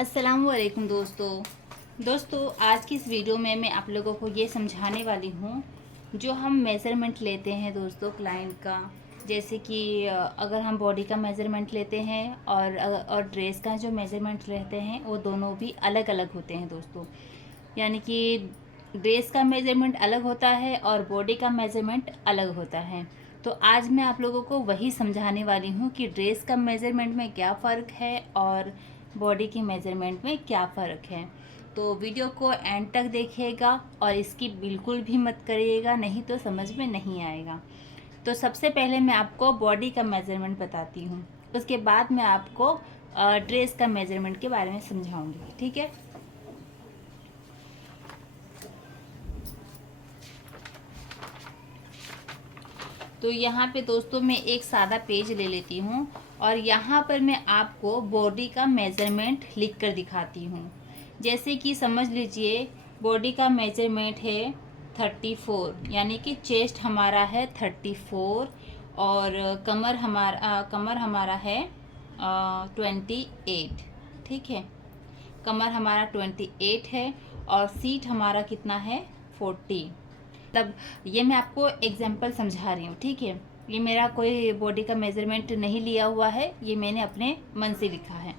अस्सलामुअलैकुम दोस्तों आज की इस वीडियो में मैं आप लोगों को ये समझाने वाली हूँ। जो हम मेज़रमेंट लेते हैं दोस्तों क्लाइंट का, जैसे कि अगर हम बॉडी का मेज़रमेंट लेते हैं और ड्रेस का जो मेज़रमेंट लेते हैं वो दोनों भी अलग अलग होते हैं दोस्तों। यानी कि ड्रेस का मेज़रमेंट अलग होता है और बॉडी का मेज़रमेंट अलग होता है। तो आज मैं आप लोगों को वही समझाने वाली हूँ कि ड्रेस का मेज़रमेंट में क्या फ़र्क है और बॉडी की मेज़रमेंट में क्या फ़र्क है। तो वीडियो को एंड तक देखिएगा और इसकी बिल्कुल भी मत करिएगा, नहीं तो समझ में नहीं आएगा। तो सबसे पहले मैं आपको बॉडी का मेज़रमेंट बताती हूँ, उसके बाद मैं आपको ड्रेस का मेज़रमेंट के बारे में समझाऊंगी, ठीक है। तो यहाँ पे दोस्तों मैं एक सादा पेज ले लेती हूँ और यहाँ पर मैं आपको बॉडी का मेज़रमेंट लिख कर दिखाती हूँ। जैसे कि समझ लीजिए बॉडी का मेज़रमेंट है 34, यानी कि चेस्ट हमारा है 34 और कमर हमारा है 28, ठीक है। कमर हमारा 28 है और सीट हमारा कितना है 40। तब ये मैं आपको एग्जांपल समझा रही हूँ, ठीक है। ये मेरा कोई बॉडी का मेज़रमेंट नहीं लिया हुआ है, ये मैंने अपने मन से लिखा है।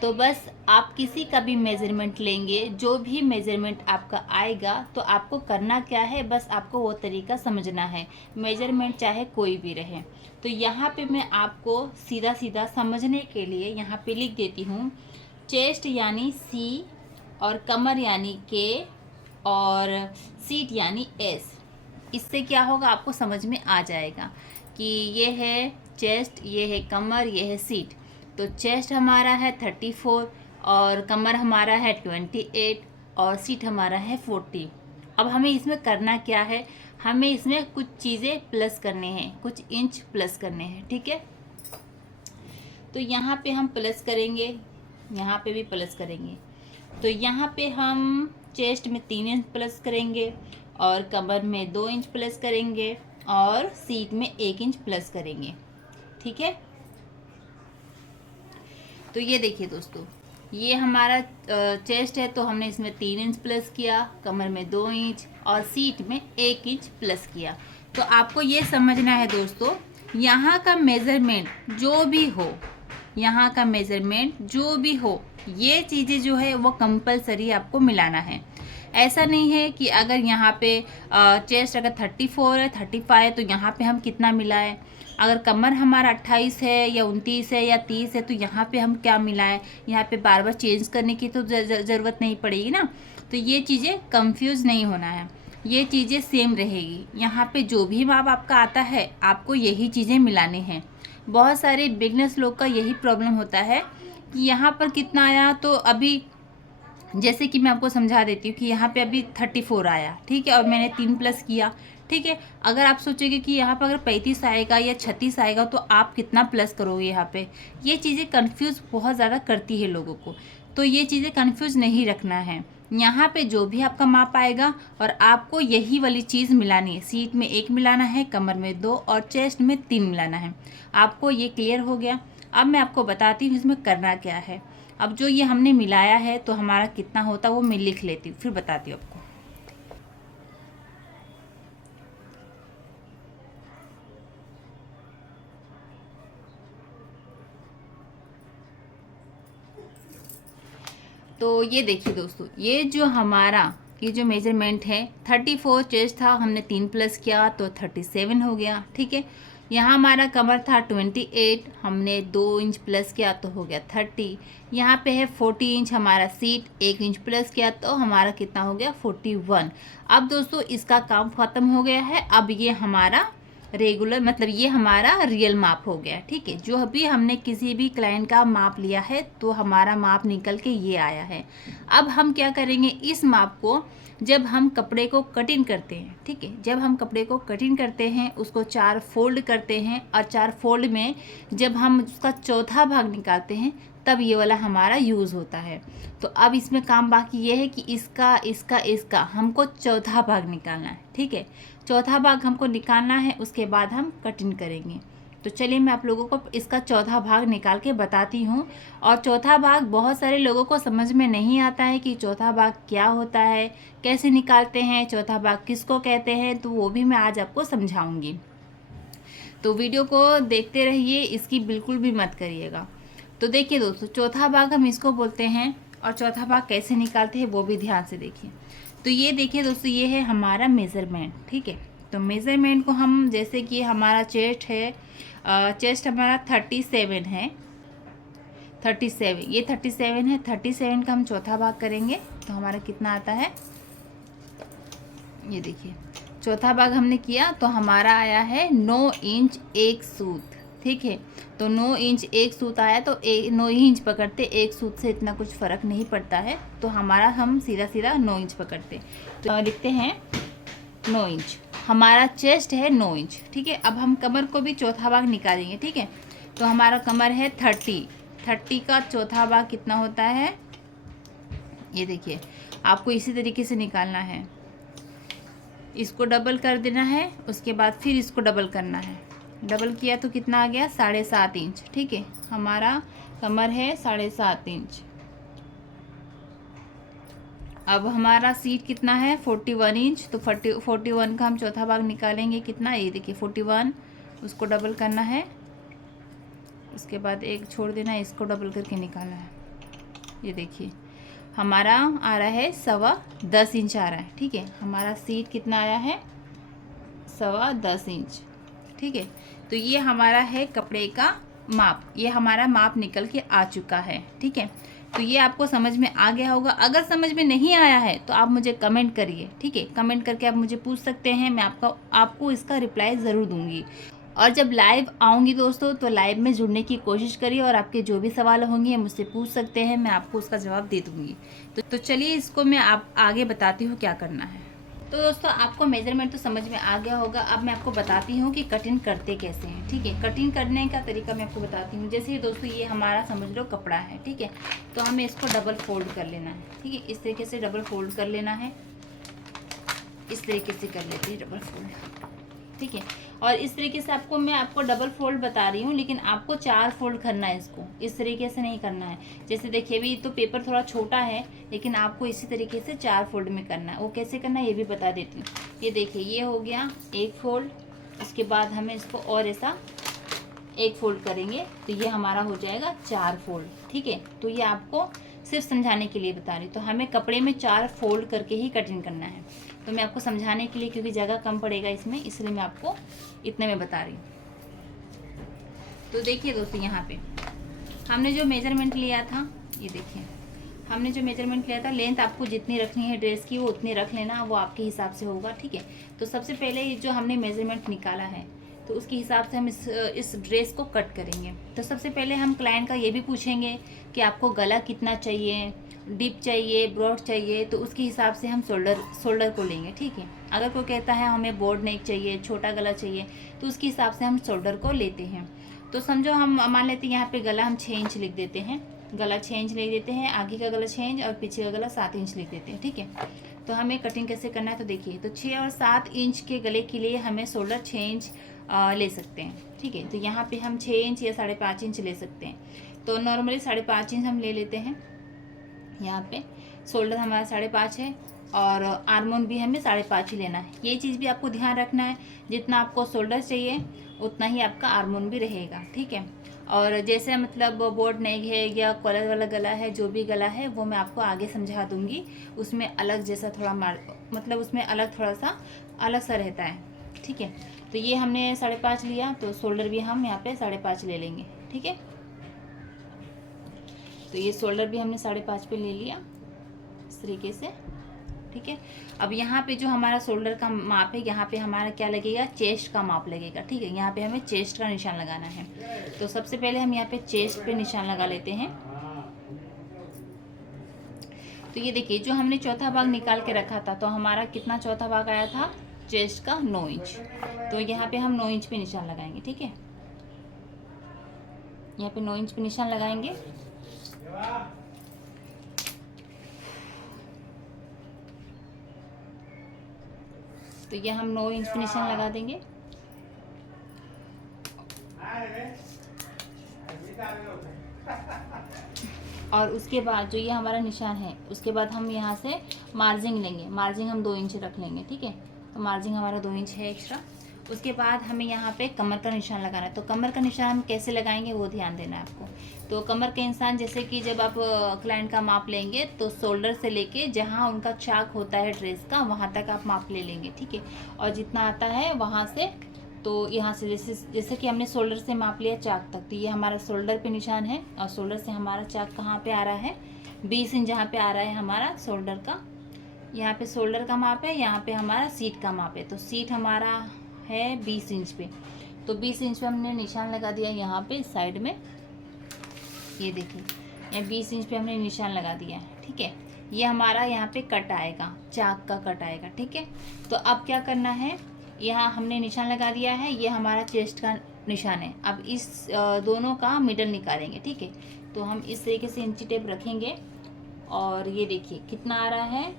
तो बस आप किसी का भी मेज़रमेंट लेंगे, जो भी मेज़रमेंट आपका आएगा, तो आपको करना क्या है, बस आपको वो तरीका समझना है। मेज़रमेंट चाहे कोई भी रहे। तो यहाँ पे मैं आपको सीधा सीधा समझने के लिए यहाँ पे लिख देती हूँ। चेस्ट यानी सी और कमर यानी के और सीट यानी एस। इससे क्या होगा आपको समझ में आ जाएगा कि ये है चेस्ट, ये है कमर, ये है सीट। तो चेस्ट हमारा है 34 और कमर हमारा है 28 और सीट हमारा है 40। अब हमें इसमें करना क्या है, हमें इसमें कुछ चीज़ें प्लस करने हैं, कुछ इंच प्लस करने हैं, ठीक है। तो यहाँ पे हम प्लस करेंगे, यहाँ पे भी प्लस करेंगे। तो यहाँ पे हम चेस्ट में 3 इंच प्लस करेंगे और कमर में 2 इंच प्लस करेंगे और सीट में 1 इंच प्लस करेंगे, ठीक है। तो ये देखिए दोस्तों, ये हमारा चेस्ट है तो हमने इसमें 3 इंच प्लस किया, कमर में 2 इंच और सीट में 1 इंच प्लस किया। तो आपको ये समझना है दोस्तों, यहाँ का मेज़रमेंट जो भी हो, यहाँ का मेज़रमेंट जो भी हो, ये चीज़ें जो है वो कंपलसरी आपको मिलाना है। ऐसा नहीं है कि अगर यहाँ पे चेस्ट अगर 34 है 35 है तो यहाँ पे हम कितना मिलाएं, अगर कमर हमारा 28 है या 29 है या 30 है तो यहाँ पे हम क्या मिलाएं। यहाँ पे बार बार चेंज करने की तो ज़रूरत नहीं पड़ेगी ना। तो ये चीज़ें कंफ्यूज नहीं होना है, ये चीज़ें सेम रहेगी। यहाँ पे जो भी माप आपका आता है आपको यही चीज़ें मिलाने हैं। बहुत सारे बिगनर्स लोग का यही प्रॉब्लम होता है कि यहाँ पर कितना आया, तो अभी जैसे कि मैं आपको समझा देती हूँ कि यहाँ पे अभी 34 आया, ठीक है, और मैंने 3 प्लस किया, ठीक है। अगर आप सोचेंगे कि यहाँ पर अगर 35 आएगा या 36 आएगा तो आप कितना प्लस करोगे, यहाँ पे ये चीज़ें कंफ्यूज बहुत ज़्यादा करती है लोगों को। तो ये चीज़ें कंफ्यूज नहीं रखना है। यहाँ पे जो भी आपका माप आएगा और आपको यही वाली चीज़ मिलानी है। सीट में 1 मिलाना है, कमर में 2 और चेस्ट में 3 मिलाना है। आपको ये क्लियर हो गया। अब मैं आपको बताती हूँ इसमें करना क्या है। अब जो ये हमने मिलाया है तो हमारा कितना होता है वो मैं लिख लेती हूँ, फिर बताती हूँ आपको। तो ये देखिए दोस्तों, ये जो मेजरमेंट है 34 चेस्ट था, हमने 3 प्लस किया तो 37 हो गया, ठीक है। यहाँ हमारा कमर था 28, हमने 2 इंच प्लस किया तो हो गया 30। यहाँ पे है 40 इंच हमारा सीट, 1 इंच प्लस किया तो हमारा कितना हो गया 41। अब दोस्तों इसका काम ख़त्म हो गया है। अब ये हमारा रेगुलर मतलब ये हमारा रियल माप हो गया, ठीक है। जो अभी हमने किसी भी क्लाइंट का माप लिया है तो हमारा माप निकल के ये आया है। अब हम क्या करेंगे, इस माप को जब हम कपड़े को कटिंग करते हैं, ठीक है, जब हम कपड़े को कटिंग करते हैं उसको 4 फोल्ड करते हैं और 4 फोल्ड में जब हम उसका चौथा भाग निकालते हैं तब ये वाला हमारा यूज़ होता है। तो अब इसमें काम बाकी ये है कि इसका हमको चौथा भाग निकालना है, ठीक है। चौथा भाग हमको निकालना है, उसके बाद हम कटिंग करेंगे। तो चलिए मैं आप लोगों को इसका चौथा भाग निकाल के बताती हूँ। और चौथा भाग बहुत सारे लोगों को समझ में नहीं आता है कि चौथा भाग क्या होता है, कैसे निकालते हैं, चौथा भाग किसको कहते हैं, तो वो भी मैं आज आपको समझाऊंगी। तो वीडियो को देखते रहिए, इसकी बिल्कुल भी मत करिएगा। तो देखिए दोस्तों, चौथा भाग हम इसको बोलते हैं, और चौथा भाग कैसे निकालते हैं वो भी ध्यान से देखिए। तो ये देखिए दोस्तों, ये है हमारा मेज़रमेंट, ठीक है। तो मेज़रमेंट को हम, जैसे कि हमारा चेस्ट है, चेस्ट हमारा 37 है, 37, ये 37 है, 37 का हम चौथा भाग करेंगे तो हमारा कितना आता है, ये देखिए चौथा भाग हमने किया तो हमारा आया है 9 इंच 1 सूत, ठीक है। तो 9 इंच 1 सूत आया तो 9 इंच पकड़ते, 1 सूत से इतना कुछ फ़र्क नहीं पड़ता है, तो हमारा हम सीधा सीधा 9 इंच पकड़ते। तो लिखते हैं 9 इंच, हमारा चेस्ट है 9 इंच, ठीक है। अब हम कमर को भी चौथा भाग निकालेंगे, ठीक है। तो हमारा कमर है 30 का चौथा भाग कितना होता है, ये देखिए आपको इसी तरीके से निकालना है। इसको डबल कर देना है, उसके बाद फिर इसको डबल करना है। डबल किया तो कितना आ गया, 7.5 इंच, ठीक है। हमारा कमर है 7.5 इंच। अब हमारा सीट कितना है, 41 इंच। तो 41 का हम चौथा भाग निकालेंगे कितना, ये देखिए 41, उसको डबल करना है, उसके बाद एक छोड़ देना है, इसको डबल करके निकालना है। ये देखिए हमारा आ रहा है 10.25 इंच आ रहा है, ठीक है। हमारा सीट कितना आया है, 10.25 इंच, ठीक है। तो ये हमारा है कपड़े का माप, ये हमारा माप निकल के आ चुका है, ठीक है। तो ये आपको समझ में आ गया होगा। अगर समझ में नहीं आया है तो आप मुझे कमेंट करिए, ठीक है। कमेंट करके आप मुझे पूछ सकते हैं, मैं आपको इसका रिप्लाई ज़रूर दूंगी। और जब लाइव आऊँगी दोस्तों, तो लाइव में जुड़ने की कोशिश करिए, और आपके जो भी सवाल होंगे मुझसे पूछ सकते हैं, मैं आपको उसका जवाब दे दूँगी। तो चलिए इसको मैं आगे बताती हूँ क्या करना है। तो दोस्तों, आपको मेजरमेंट तो समझ में आ गया होगा। अब मैं आपको बताती हूँ कि कटिंग करते कैसे हैं, ठीक है। कटिंग करने का तरीका मैं आपको बताती हूँ। जैसे दोस्तों, ये हमारा समझ लो कपड़ा है, ठीक है। तो हमें इसको डबल फोल्ड कर लेना है, ठीक है। इस तरीके से डबल फोल्ड कर लेना है, इस तरीके से कर लेते हैं डबल फोल्ड, ठीक है। और इस तरीके से मैं आपको डबल फोल्ड बता रही हूँ, लेकिन आपको 4 फोल्ड करना है इसको, इस तरीके से नहीं करना है। जैसे देखिए अभी तो पेपर थोड़ा छोटा है, लेकिन आपको इसी तरीके से 4 फोल्ड में करना है। वो कैसे करना है ये भी बता देती हूँ। ये देखिए, ये हो गया 1 फोल्ड, उसके बाद हमें इसको और ऐसा 1 फोल्ड करेंगे तो ये हमारा हो जाएगा 4 फोल्ड, ठीक है। तो ये आपको सिर्फ समझाने के लिए बता रही हूँ। तो हमें कपड़े में 4 फोल्ड करके ही कटिंग करना है। तो मैं आपको समझाने के लिए, क्योंकि जगह कम पड़ेगा इसमें, इसलिए मैं आपको इतने में बता रही हूँ। तो देखिए दोस्तों, यहाँ पे हमने जो मेजरमेंट लिया था, ये देखिए हमने जो मेजरमेंट लिया था, लेंथ आपको जितनी रखनी है ड्रेस की वो उतनी रख लेना, वो आपके हिसाब से होगा, ठीक है। तो सबसे पहले ये जो हमने मेजरमेंट निकाला है, तो उसके हिसाब से हम इस ड्रेस को कट करेंगे। तो सबसे पहले हम क्लाइंट का ये भी पूछेंगे कि आपको गला कितना चाहिए, डीप चाहिए, ब्रॉड चाहिए, तो उसके हिसाब से हम शोल्डर को लेंगे, ठीक है। अगर कोई कहता है हमें बोर्ड नेक चाहिए, छोटा गला चाहिए, तो उसके हिसाब से हम शोल्डर को लेते हैं। तो समझो हम मान लेते हैं यहाँ पे गला हम 6 इंच लिख देते हैं, गला 6 इंच लिख देते हैं, आगे का गला 6 इंच और पीछे का गला 7 इंच लिख देते हैं, ठीक है। तो हमें कटिंग कैसे करना है, तो देखिए, तो 6 और 7 इंच के गले के लिए हमें शोल्डर 6 इंच ले सकते हैं, ठीक है। तो यहाँ पे हम 6 इंच या 5.5 इंच ले सकते हैं। तो नॉर्मली 5.5 इंच हम ले लेते हैं। यहाँ पे शोल्डर हमारा 5.5 है, और आर्मोन भी हमें 5.5 ही लेना है। ये चीज़ भी आपको ध्यान रखना है, जितना आपको शोल्डर चाहिए उतना ही आपका आर्मोन भी रहेगा, ठीक है। और जैसे मतलब बोर्ड नेक है या कॉलर वाला गला है, जो भी गला है वो मैं आपको आगे समझा दूंगी। उसमें अलग जैसा थोड़ा मतलब उसमें अलग थोड़ा सा अलग सा रहता है, ठीक है। तो ये हमने 5.5 लिया, तो शोल्डर भी हम यहाँ पे 5.5 ले लेंगे, ठीक है। तो ये शोल्डर भी हमने 5.5 पे ले लिया इस तरीके से, ठीक है। अब यहाँ पे जो हमारा शोल्डर का माप है, यहाँ पे हमारा क्या लगेगा, चेस्ट का माप लगेगा, ठीक है। यहाँ पे हमें चेस्ट का निशान लगाना है। तो सबसे पहले हम यहाँ पे चेस्ट पे निशान लगा लेते हैं। तो ये देखिए, जो हमने चौथा भाग निकाल के रखा था, तो हमारा कितना चौथा भाग आया था, चेस्ट का 9 इंच। तो यहाँ पे हम 9 इंच पे निशान लगाएंगे, ठीक है। यहाँ पे 9 इंच पे निशान लगाएंगे। तो ये हम 9 इंच पे निशान लगा देंगे। और उसके बाद जो ये हमारा निशान है उसके बाद हम यहाँ से मार्जिंग लेंगे। मार्जिंग हम 2 इंच रख लेंगे, ठीक है। तो मार्जिंग हमारा 2 इंच है एक्स्ट्रा। उसके बाद हमें यहाँ पे कमर का निशान लगाना है। तो कमर का निशान हम कैसे लगाएंगे वो ध्यान देना है आपको। तो कमर के इंसान जैसे कि जब आप क्लाइंट का माप लेंगे तो शोल्डर से लेके जहाँ उनका चाक होता है ड्रेस का वहाँ तक आप माप ले लेंगे, ठीक है। और जितना आता है वहाँ से, तो यहाँ से जैसे कि हमने शोल्डर से माप लिया चाक तक, तो ये हमारा शोल्डर पे निशान है। और शोल्डर से हमारा चाक कहाँ पे आ रहा है, 20 इंच जहाँ पे आ रहा है हमारा शोल्डर का। यहाँ पे शोल्डर का माप है, यहाँ पे हमारा सीट का माप है। तो सीट हमारा है 20 इंच पे, तो 20 इंच पे हमने निशान लगा दिया यहाँ पे साइड में। ये देखिए, यहाँ 20 इंच पे हमने निशान लगा दिया है, ठीक है। ये हमारा यहाँ पे कट आएगा, चाक का कट आएगा, ठीक है। तो अब क्या करना है, यहाँ हमने निशान लगा दिया है, ये हमारा चेस्ट का निशान है। अब इस दोनों का मिडल निकालेंगे, ठीक है। तो हम इस तरीके से इंची टेप रखेंगे और ये देखिए कितना आ रहा है,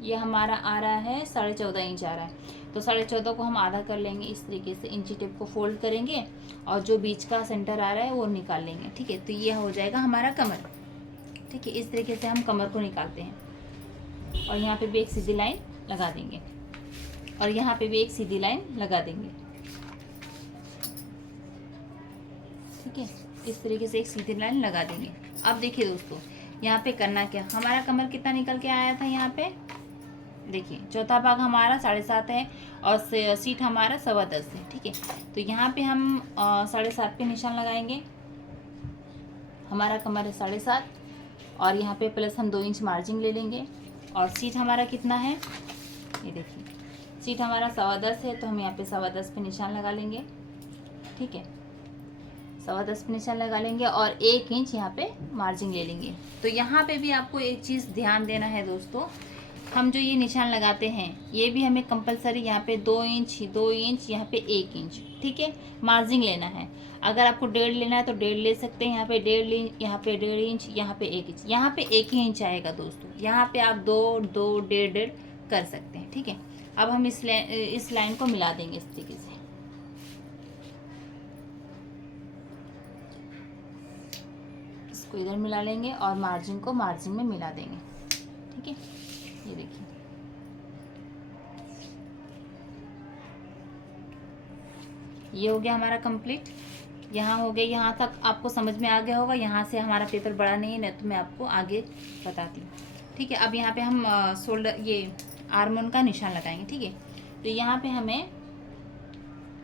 ये हमारा आ रहा है 14.5 इंच आ रहा है। तो 14.5 को हम आधा कर लेंगे, इस तरीके से इंची टेप को फोल्ड करेंगे और जो बीच का सेंटर आ रहा है वो निकाल लेंगे, ठीक है। तो ये हो जाएगा हमारा कमर, ठीक है। इस तरीके से हम कमर को निकालते हैं और यहाँ पे भी एक सीधी लाइन लगा देंगे और यहाँ पे भी एक सीधी लाइन लगा देंगे, ठीक है। इस तरीके से एक सीधी लाइन लगा देंगे। अब देखिए दोस्तों, यहाँ पे करना क्या, हमारा कमर कितना निकल के आया था, यहाँ पे देखिए चौथा भाग हमारा 7.5 है और सीट हमारा 10.25 है, ठीक है। तो यहाँ पे हम 7.5 पे निशान लगाएंगे। हमारा कमर है 7.5 और यहाँ पे प्लस हम 2 इंच मार्जिन ले लेंगे। और सीट हमारा कितना है, ये देखिए सीट हमारा 10.25 है, तो हम यहाँ पे 10.25 पे निशान लगा लेंगे, ठीक है। 10.25 पे निशान लगा लेंगे और 1 इंच यहाँ पे मार्जिन ले लेंगे। तो यहाँ पे भी आपको एक चीज़ ध्यान देना है दोस्तों, हम जो ये निशान लगाते हैं ये भी हमें कंपलसरी यहाँ पे 2 इंच, 2 इंच, यहाँ पे 1 इंच, ठीक है, मार्जिन लेना है। अगर आपको 1.5 लेना है तो 1.5 ले सकते हैं। यहाँ पे 1.5 इंच, यहाँ पे 1.5 इंच, यहाँ पे 1 इंच, यहाँ पे 1 ही इंच आएगा दोस्तों। यहाँ पे आप 2, 2, 1.5 कर सकते हैं, ठीक है। अब हम इस लाइन को मिला देंगे इस तरीके से, इसको इधर मिला लेंगे और मार्जिन को मार्जिन में मिला देंगे, ठीक है। ये देखिए ये हो गया हमारा कंप्लीट। यहाँ हो गया, यहाँ तक आपको समझ में आ गया होगा। यहाँ से हमारा पेपर बड़ा नहीं है, नहीं तो मैं आपको आगे बताती हूँ, ठीक है। अब यहाँ पे हम शोल्डर ये आर्मोन का निशान लगाएंगे, ठीक है। तो यहाँ पे हमें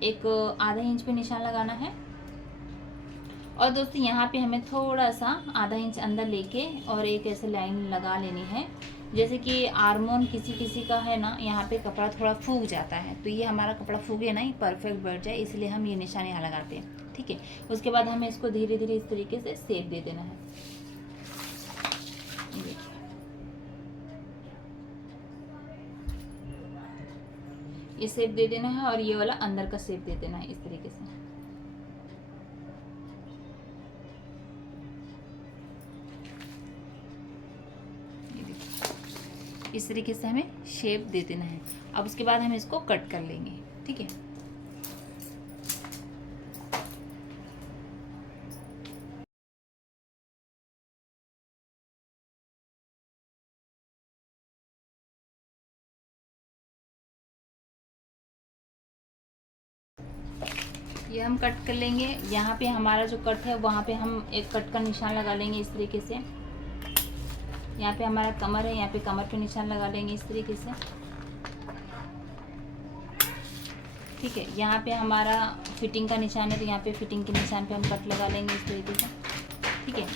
एक आधा इंच पे निशान लगाना है और दोस्तों यहाँ पे हमें थोड़ा सा आधा इंच अंदर लेके और एक ऐसे लाइन लगा लेनी है। जैसे कि आर्मोन किसी किसी का है ना, यहाँ पे कपड़ा थोड़ा फूक जाता है, तो ये हमारा कपड़ा फूके नहीं, परफेक्ट बैठ जाए, इसलिए हम ये निशान यहाँ लगाते हैं, ठीक है। उसके बाद हमें इसको धीरे धीरे इस तरीके से शेप दे देना है। ये शेप दे देना है और ये वाला अंदर का शेप दे देना है इस तरीके से। इस तरीके से हमें शेप दे देना है। अब उसके बाद हम इसको कट कर लेंगे, ठीक है। ये हम कट कर लेंगे। यहाँ पे हमारा जो कट है वहाँ पे हम एक कट का निशान लगा लेंगे इस तरीके से। यहाँ पे हमारा कमर है, यहाँ पे कमर पे निशान लगा लेंगे इस तरीके से, ठीक है। यहाँ पे हमारा फिटिंग का निशान है, तो यहाँ पे फिटिंग के निशान पे हम कट लगा लेंगे इस तरीके से, ठीक है।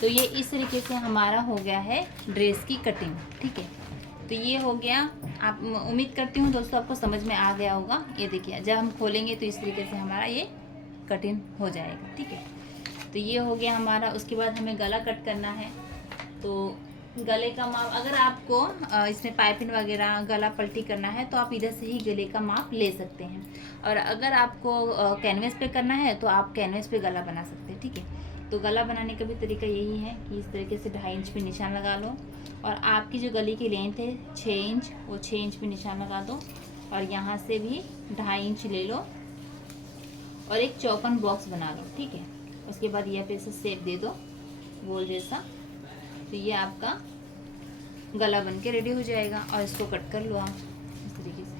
तो ये इस तरीके से हमारा हो गया है ड्रेस की कटिंग, ठीक है। तो ये हो गया। आप उम्मीद करती हूँ दोस्तों आपको समझ में आ गया होगा। ये देखिए जब हम खोलेंगे तो इस तरीके से हमारा ये कटिंग हो जाएगा, ठीक है। तो ये हो गया हमारा। उसके बाद हमें गला कट करना है। तो गले का माप, अगर आपको इसमें पाइपिंग वगैरह गला पल्टी करना है तो आप इधर से ही गले का माप ले सकते हैं। और अगर आपको कैनवस पे करना है तो आप कैनवस पे गला बना सकते हैं, ठीक है। तो गला बनाने का भी तरीका यही है कि इस तरीके से 2.5 इंच पे निशान लगा लो और आपकी जो गले की लेंथ है 6 इंच, वो 6 इंच पे निशान लगा दो और यहाँ से भी 2.5 इंच ले लो और एक चौकन बॉक्स बना लो, ठीक है। उसके बाद यहाँ पे से शेप दे दो गोल जैसा। तो ये आपका गला बन के रेडी हो जाएगा। और इसको कट कर लो आप इस तरीके से।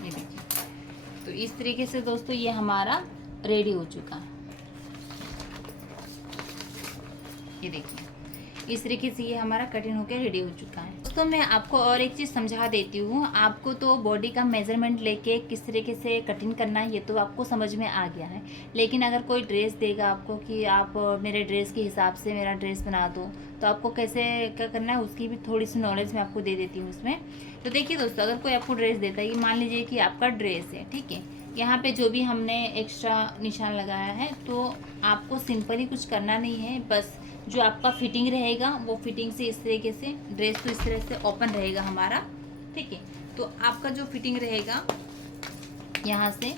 ये देखिए, तो इस तरीके से दोस्तों ये हमारा रेडी हो चुका है। ये देखिए, इस तरीके से ये हमारा कटिंग होकर रेडी हो चुका है। दोस्तों मैं आपको और एक चीज़ समझा देती हूँ। आपको तो बॉडी का मेजरमेंट लेके किस तरीके से कटिंग करना है ये तो आपको समझ में आ गया है, लेकिन अगर कोई ड्रेस देगा आपको कि आप मेरे ड्रेस के हिसाब से मेरा ड्रेस बना दो, तो आपको कैसे क्या करना है उसकी भी थोड़ी सी नॉलेज मैं आपको दे देती हूँ इसमें। तो देखिए दोस्तों, अगर कोई आपको ड्रेस देता है, ये मान लीजिए कि आपका ड्रेस है, ठीक है, यहाँ पे जो भी हमने एक्स्ट्रा निशान लगाया है, तो आपको सिंपली कुछ करना नहीं है। बस जो आपका फिटिंग रहेगा वो फिटिंग से इस तरीके से, ड्रेस तो इस तरह से ओपन रहेगा हमारा, ठीक है। तो आपका जो फिटिंग रहेगा, यहाँ से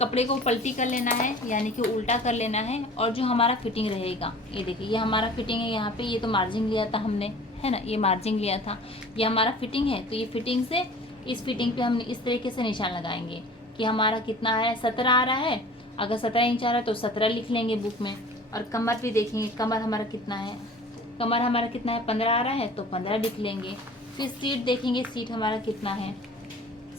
कपड़े को पलटी कर लेना है, यानी कि उल्टा कर लेना है। और जो हमारा फिटिंग रहेगा, ये देखिए ये हमारा फिटिंग है। यहाँ पे ये तो मार्जिन लिया था हमने, है ना, ये मार्जिन लिया था, ये हमारा फिटिंग है। तो ये फिटिंग से इस फिटिंग पे हम इस तरीके से निशान लगाएंगे कि हमारा कितना है, 17 आ रहा है। अगर 17 इंच आ रहा है तो 17 लिख लेंगे बुक में। और कमर भी देखेंगे, कमर हमारा कितना है, कमर हमारा कितना है, 15 आ रहा है तो 15 लिख लेंगे। फिर सीट देखेंगे, सीट हमारा कितना है,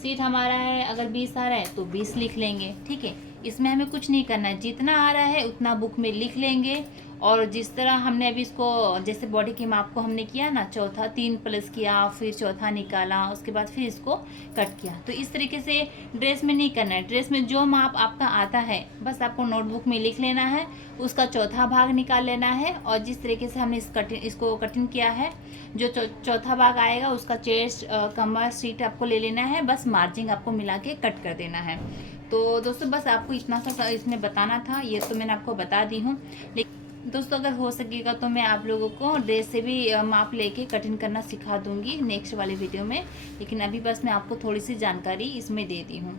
सीट हमारा है अगर 20 आ रहा है तो 20 लिख लेंगे, ठीक है। इसमें हमें कुछ नहीं करना है, जितना आ रहा है उतना बुक में लिख लेंगे। और जिस तरह हमने अभी इसको, जैसे बॉडी के माप को हमने किया ना, चौथा 3 प्लस किया, फिर चौथा निकाला, उसके बाद फिर इसको कट किया। तो इस तरीके से ड्रेस में नहीं करना है। ड्रेस में जो माप आपका आता है बस आपको नोटबुक में लिख लेना है, उसका चौथा भाग निकाल लेना है। और जिस तरीके से हमने इसको कटिंग किया है, जो चौथा भाग आएगा उसका चेस्ट, कमर, सीट आपको ले लेना है। बस मार्जिन आपको मिला के कट कर देना है। तो दोस्तों बस आपको इतना सा इसमें बताना था, ये तो मैंने आपको बता दी हूँ। लेकिन दोस्तों अगर हो सकेगा तो मैं आप लोगों को ड्रेस से भी माप लेके कटिंग करना सिखा दूंगी नेक्स्ट वाले वीडियो में। लेकिन अभी बस मैं आपको थोड़ी सी जानकारी इसमें दे दी हूँ।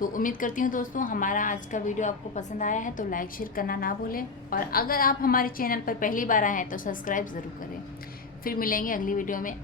तो उम्मीद करती हूँ दोस्तों हमारा आज का वीडियो आपको पसंद आया है, तो लाइक शेयर करना ना भूलें। और अगर आप हमारे चैनल पर पहली बार आए हैं तो सब्सक्राइब ज़रूर करें। फिर मिलेंगे अगली वीडियो में।